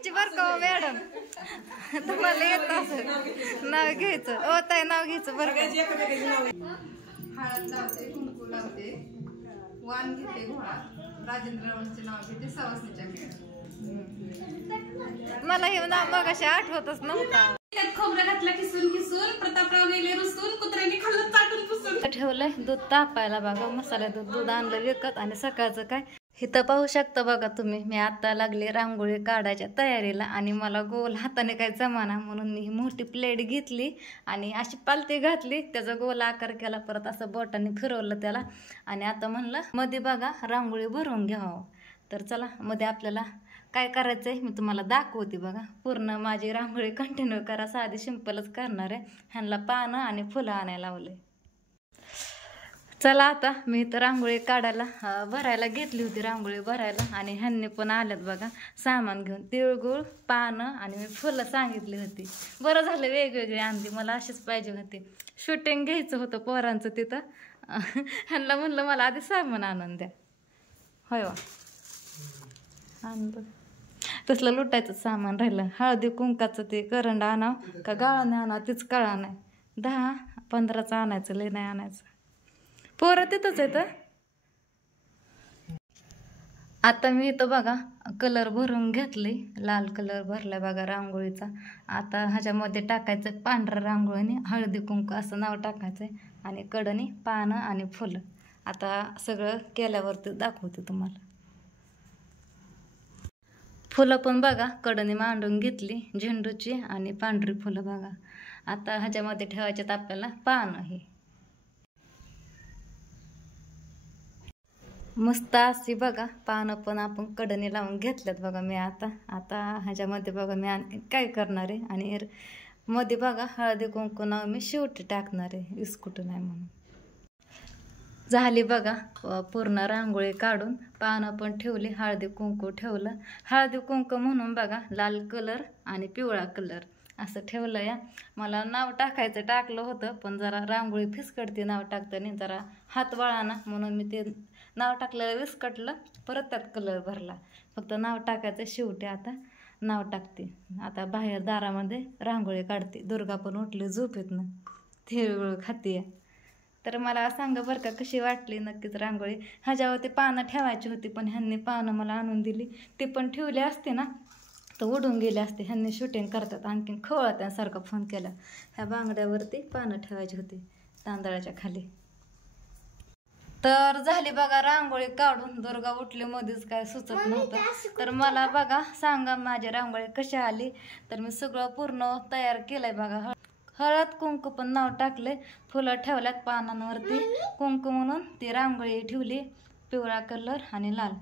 घ्यायची बरं का मॅडम, तुम्हाला येत असेल नाव घ्यायचं. ओ ताई नाव घ्यायचं बरं का. हळद लावते, कुंकू लावते, वाण घेते, घोळा राजेंद्रचे नाव घेते, सवासणीच्या खेळ. मला हे नाव मग अशी आठवतच नव्हता. खोबरं घातलं किसून किसून, प्रतापराव गेले रुसून, कुत्र्याने खाल्लं चाटून पुसून. ठेवलंय दूध तापायला बघा, मसाला दूध आणलं विकत. आणि सकाळचं काय इथं पाहू शकता बघा तुम्ही, मी आता लागले रांगोळी काढायच्या तयारीला. आणि मला गोल हाताने काय जमाना म्हणून मी ही मोठी प्लेट घेतली आणि अशी पालती घातली, त्याचा गोल आकार केला, परत असं बोटाने फिरवलं त्याला. आणि आता म्हणलं मध्ये बघा रांगोळी भरून घ्यावं. तर चला मध्ये आपल्याला काय करायचंय मी तुम्हाला दाखवते बघा. पूर्ण माझी रांगोळी कंटिन्यू करा, साधी सिंपलच करणार आहे. ह्यांना पानं आणि फुलं आणायला लावले. चला आता मी तर रांगोळी काढायला भरायला घेतली होती, रांगोळी भरायला. आणि ह्यांनी पण आल्यात बघा सामान घेऊन, तिळगुळ, पानं आणि मी फुलं सांगितली होती. बरं झालं वेगवेगळी आणली, मला अशीच पाहिजे होती. शूटिंग घ्यायचं होतं पोरांचं तिथं. ह्यांना म्हणलं मला आधी सामान आणून द्या. होय वा आण बघ, तसलं लुटायचं सामान राहिलं. हळदी कुंकाचं ते करंड आणावं का गाळाने आणावं तीच कळा नाही. 10-15चं आणायचं, लय नाही आणायचं. पोरं तिथंच येतं. आता मी इथं बघा कलर भरून घेतले, लाल कलर भरलाय बघा रांगोळीचा. आता ह्याच्यामध्ये टाकायचं पांढऱ्या रांगोळीने हळदी कुंकू असं नाव टाकायचंय आणि कडनी पानं आणि फुलं. आता सगळं केल्यावरती दाखवते तुम्हाला. फुलं पण बघा कडनी मांडून घेतली, झेंडूची आणि पांढरी फुलं बघा. आता ह्याच्यामध्ये ठेवायच्यात आपल्याला पानं. हे मस्त अशी बघा पानं पण आपण कडनी लावून घेतल्यात बघा मी. आता ह्याच्यामध्ये बघा मी आणखी काय करणार आहे. आणि मध्ये बघा हळदी कुंकू नाव मी शेवटी टाकणार आहे, इस्कुट नाही म्हणून. झाली बघा पूर्ण रांगोळी काढून, पानं पण ठेवली, हळदी कुंकू ठेवलं. हळदी कुंकू म्हणून बघा लाल कलर आणि पिवळा कलर असं ठेवलं. या मला नाव टाकायचं टाकलं होतं, पण जरा रांगोळी फिसकटते नाव टाकताना, जरा हात वळाना म्हणून मी ते नाव टाकलेलं विस्कटलं, परत त्यात कलर भरला. फक्त नाव टाकायचं शेवटी. आता नाव टाकते. आता बाहेर दारामध्ये रांगोळी काढते. दुर्गा पण उठली झोपेतनं, तिळगुळ खाते. तर मला सांगा बरं का कशी वाटली नक्कीच रांगोळी. ह्याच्यावरती पानं ठेवायची होती, पण ह्यांनी पानं मला आणून दिली. ती पण ठेवली असते ना तर उडून गेले असते. ह्यांनी शूटिंग करतात, आणखीन खवळत्यासारखा फोन केला. ह्या बांगड्यावरती पानं ठेवायची होती तांदळाच्या खाली. तर झाली बघा रांगोळी काढून. दुर्गा उठली, मध्येच काय सुचत नव्हतं. तर मला बघा सांगा माझी रांगोळी कशी आली. तर मी सगळं पूर्ण तयार केलंय बघा. हळद कुंकू पण नाव टाकले, फुलं ठेवल्यात पानांवरती, कुंकू म्हणून ती रांगोळी ठेवली, पिवळा कलर आणि लाल.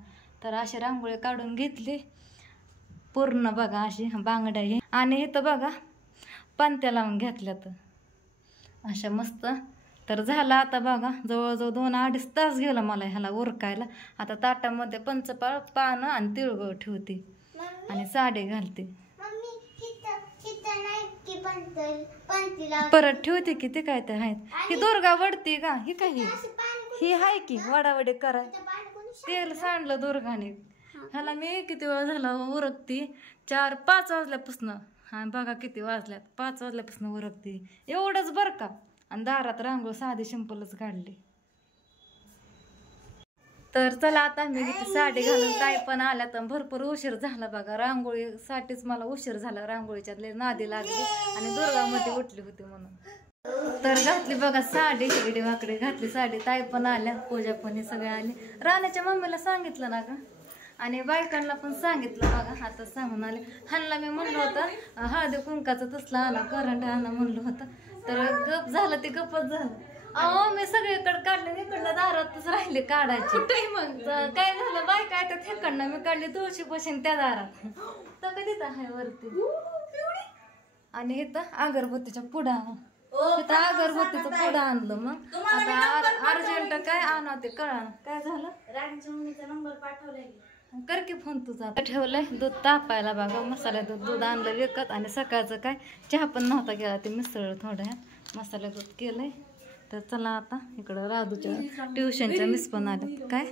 तर अशी रांगोळी काढून घेतली पूर्ण बघा अशी बांगड्या ही. आणि इथं बघा पंत्या लावून घेतल्यात अशा मस्त. तर झालं आता बघा जवळजवळ 2-2.5 तास गेलं मला ह्याला उरकायला. आता ताटामध्ये पंचपाळ, पानं आणि तिळगुळ ठेवते आणि साडी घालते. परत ठेवते की ते काय ते आहेत. ही दुर्गा वडती का, ही काही ही आहे की वडावडी कराय. तेल सांडलं दुर्गाने. ह्याला मी किती वेळ झाला उरकती, 4-5 वाजल्यापासून. हा बघा किती वाजल्यात, 5 वाजल्यापासून उरकती एवढंच बरं का. आणि दारात रांगोळ साधी सिंपलच काढली. तर चला आता मी साडी घालून, ताई पण आल्या. तर भरपूर उशीर झाला बघा, रांगोळीसाठीच मला उशीर झाला. रांगोळीच्या नादी लागली आणि दुर्गामध्ये उठली होती म्हणून. तर घातली बघा साडी, इकडे वाकडे घातली साडी. ताई पण आल्या, पूजा पण सगळे आले. राण्याच्या मम्मीला सांगितलं ना का, आणि बायकांना पण सांगितलं बघा. आता सांगून आले. ह्यांना मी म्हणलं होतं हळदी कुंकाचं तसलं आणा, करंट आणा म्हणलं होतं. तर गप झालं, ते गपच झालं. अहो मी सगळीकडे काढले, इकडनं दारातच राहिले काढायची. मग काय झालं, बायका येतात ह्याकडनं, मी काढली तुळशी बशीन त्या दारात. तर कधी आहे वरती. आणि इथं अगरबत्तीच्या पुढा, तिथं अगरबत्तीचं पुढं आणलं. मग आता अर्जंट काय आणा ते कळा. काय झालं, राणीच्या मम्मीचा नंबर पाठवलाय, कर की फोन तुझा. ठेवलंय दूध तापायला बघा, मसाला दूध आणलं विकत. आणि सकाळचं काय चहा पण नव्हता गेला, ते मिसळ थोडं मसाला दूध केलंय. तर चला आता इकडं राधूच्या ट्युशनच्या मिस पण आल्या. काय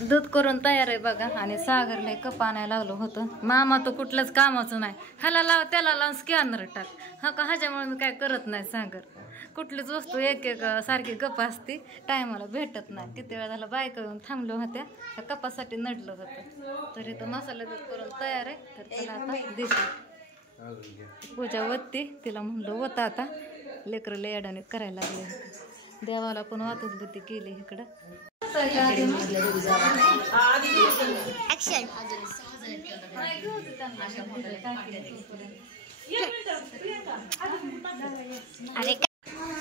दूध करून तयार आहे बघा. आणि सागरला कप आणायला लावलं होतं. मामा तो कुठलंच कामाचं नाही, ह्याला लाव त्याला लावून स्कॅनर टाक. हा का ह्याच्यामुळे मी काय करत नाही. सागर कुठलीच वस्तू एक एक सारखी गप असते, टायमाला भेटत नाही. किती वेळा झाला बायका येऊन थांबल्या होत्या, त्या कपासाठी नडलं होतं. तरी तो मसाला दूध करून तयार आहे. तर चला आता देते पूजा वत्ती. तिला म्हणलं होतं आता लेकरं लय अडाणी करायला लागले. देवाला पण वातच बुद्धी केली इकडं.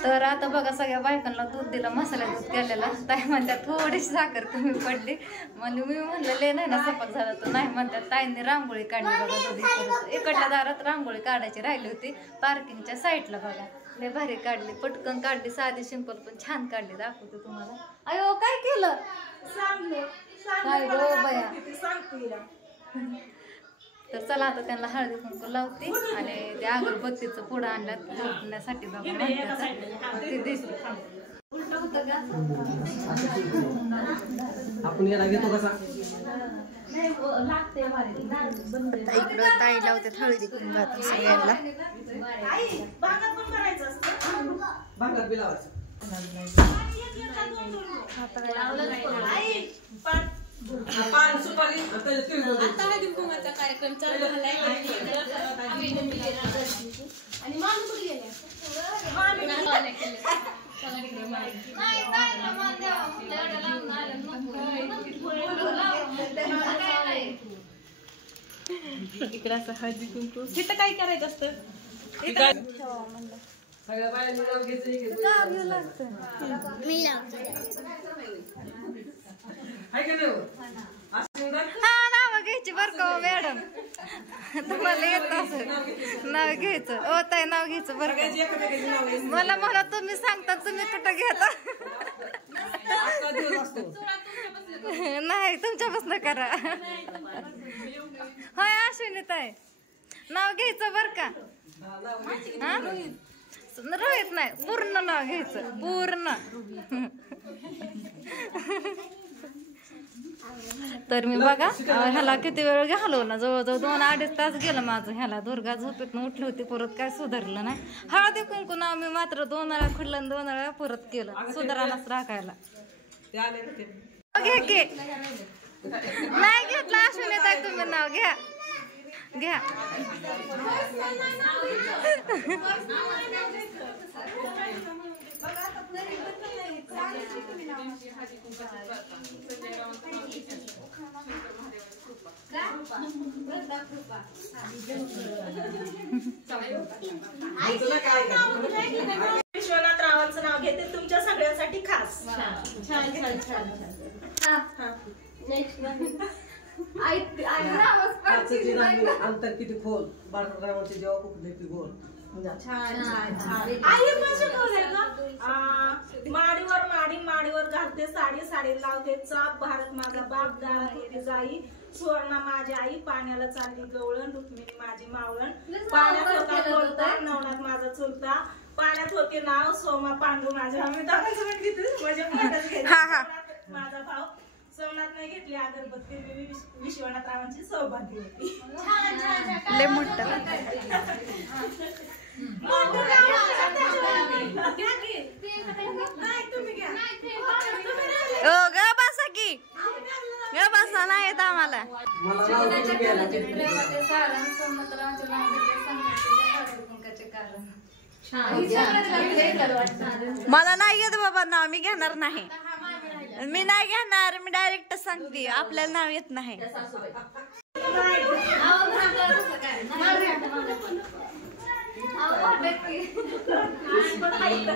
तर आता बघा सगळ्या बायकांना दूध दिलं, मसाला दूध केलेला. ताई म्हणतात थोडीशी साखर कमी पडली. म्हणजे मी म्हणलेले नाही ना सपक झाला तर नाही म्हणतात. ताईंनी रांगोळी काढली बघा. दूध इकडल्या दारात रांगोळी काढायची राहिली होती, पार्किंगच्या साईडला बघा. लय भारी काढली, पटकन काढली, साधी सिंपल पण छान काढली. दाखवते तुम्हाला. अयो काय केलं काय गो बया. तर चला आता त्यांना हळदी कुंकू लावते. आणि त्या अगरबत्तीचं पुढं आणल्यात झोपण्यासाठी बघा ते दिसत. इकडं ताई लावते हळदी कुंकू सगळ्यांना. कार्यक्रम चालू झालाय. इकडे असं हळदी कुंकू. इथं काय करायचं असतं? हा नाव घ्यायची बर का मॅडम, तुम्हाला येत असं नाव घ्यायचं. ओ ताई नाव घ्यायचं बरं का. मला म्हणा तुम्ही सांगता, तुम्ही कुठं घेता. नाही तुमच्यापासून करा. होय अश्विनी ताई नाव घ्यायचं बर का. हा रोहित नाही, पूर्ण नाव घ्यायचं पूर्ण. तर मी बघा ह्याला किती वेळ घालवला, जवळजवळ 2-2.5 तास गेलं माझं. ह्याला दुर्गा झोपेतून उठली होती, परत काय सुधारलं नाही. हळदी कुंकू नाव मी मात्र 2 वेळा खुडलं, 2 वेळा परत केलं, सुधारायलाच राखायला. घ्या की नाही घेतलं अश्विनी ताई तुम्ही नाव घ्या घ्या. विश्वनाथ रावांचं नाव घेते तुमच्या सगळ्यांसाठी खास. अंतर किती खोल, बाळरामाची जेव्हा खूप किती गोल. माडीवर माडी माडीवर घालते साडी, साडी लावते चाप. भारत माझा बाप दारात होती जाई, सुवर्णा माझी आई पाण्याला चालली गवळण. रुक्मिणी माझी मावळण, पाण्यात होता बोलता नवनाथ माझा चुलता. पाण्यात होते नाव सोमा पांडू माझ्या. आम्ही म्हणजे माझा भाव. सोमनाथ नाही घेतली अगरबत्ती, विश्वनाथ रावांची सौभाग्य होती. लय मोठं ओ ग बसा की ग बसा नाही येत आम्हाला. मला नाही येत बाबा नाव, मी घेणार नाही. मी नाही घेणार, मी डायरेक्ट सांगते आपल्याला नाव येत नाही.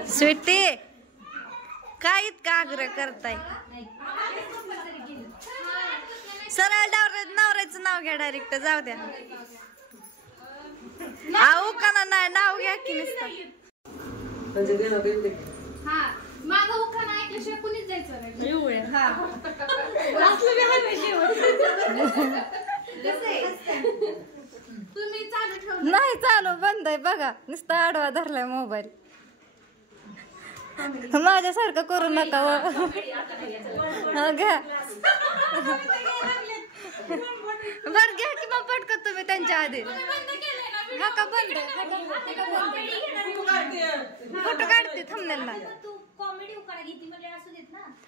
स्वीटी काय इतका आग्रह करताय. सरळ नवऱ्याचं नाव घ्या डायरेक्ट, जाऊ द्या. आऊ का नाही नाव घ्या की नुसतं. माझं उखाणा ऐकल्याशिवाय कुणीच जायचं तुम्ही चालू ठेव. नाही चालू बंद आहे बघा, नुसता आडवा धरलाय मोबाईल. माझ्यासारखं करू नका हो. घ्या बर घ्या की मग पटकन तुम्ही त्यांच्या आधी. हा का बंद फोटो काढते थंबनेलला.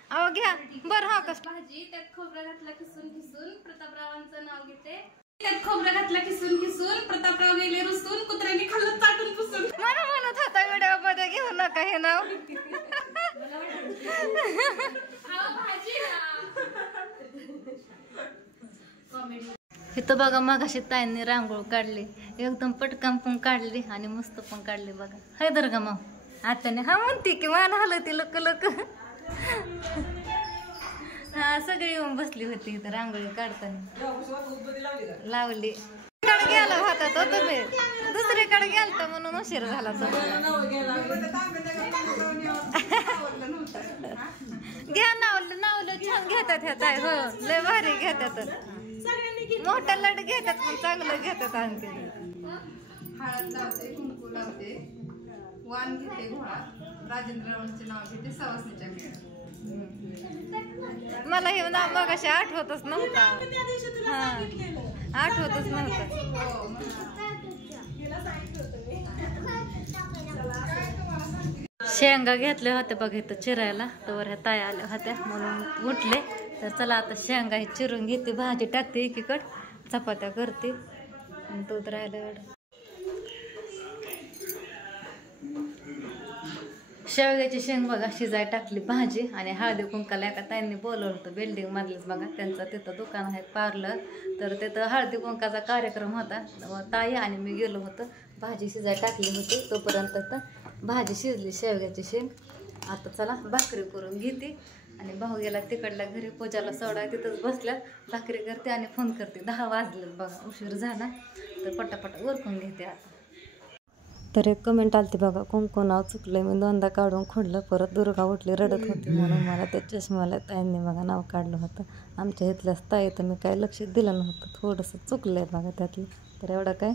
अहो घ्या बर. हा कस भाजी त्यात खोबरं घातलं किसून किसून प्रतापरावांचं नाव घेते. त्यात खोबरं घातलं किसून किसून प्रतापराव गेले रुसून कुत्र्याने खाल्लं चाटून पुसून. मला म्हणत होता व्हिडिओ मध्ये घेऊ नका हे नाव. इथं बघा मगाशी ताईंनी रांगोळ काढली एकदम पटकन पण काढली आणि मस्त पण काढली बघा. हाय दर का मग आत्याने हा म्हणते की मान हलती लक लक. हा सगळी येऊन बसली होती इथं रांगोळी काढताना. लावली कडे गेला होता तो तुम्ही दुसरीकडे गेलता म्हणून उशीर झाला. घ्या नावलं नावलं छान घेतात ह्या ताई. हो लय भारी घेतात. मोठा लट घेतात पण चांगलं घेतात. आणखी हळद लावते कुंकू लावते वाण घेते घोडा राजेंद्ररावांचे नाव घेते सवासणीच्या मेळ. मला हे नाव मगाशी आठवतच नव्हता. हा आठवतच नव्हतं. शेंगा घेतल्या होत्या बघा इथं चिरायला तर ह्या ताई आल्या होत्या म्हणून उठले. तर चला आता शेंगा हे चिरून घेते भाजी टाकते एकीकड चपात्या करते आणि दूध राहिलं एवढं. शेवग्याची शेंग बघा शिजाय टाकली भाजी आणि हळदी कुंकाला एका ताईंनी बोलवलं होतं बिल्डिंग मधलेच बघा त्यांचं तिथं दुकान आहे पार्लर. तर तिथं हळदी कुंकाचा कार्यक्रम होता. ताई आणि मी गेलो होतो. भाजी शिजाय टाकली होती तोपर्यंत तर भाजी शिजली शेवग्याची शेंग. आता चला भाकरी करून घेते आणि भाऊ गेला तिकडल्या घरी पूजाला सोडा तिथंच बसल्या भाकरी करते आणि फोन करते. 10 वाजले बघा उशीर झाला तर पटापट उरकून घेते आता. तर एक कमेंट आलती बघा कुंकू नाव चुकलं मी 2दा काढून खोडलं परत दुर्गा उठली रडत होती म्हणून मला त्या चष्म्याला ताईंनी बघा नाव काढलं होतं. आमच्या इथल्याच ताई तर मी काय लक्ष दिलं नव्हतं. थोडंसं चुकलंय बघा त्यातलं. तर एवढं काय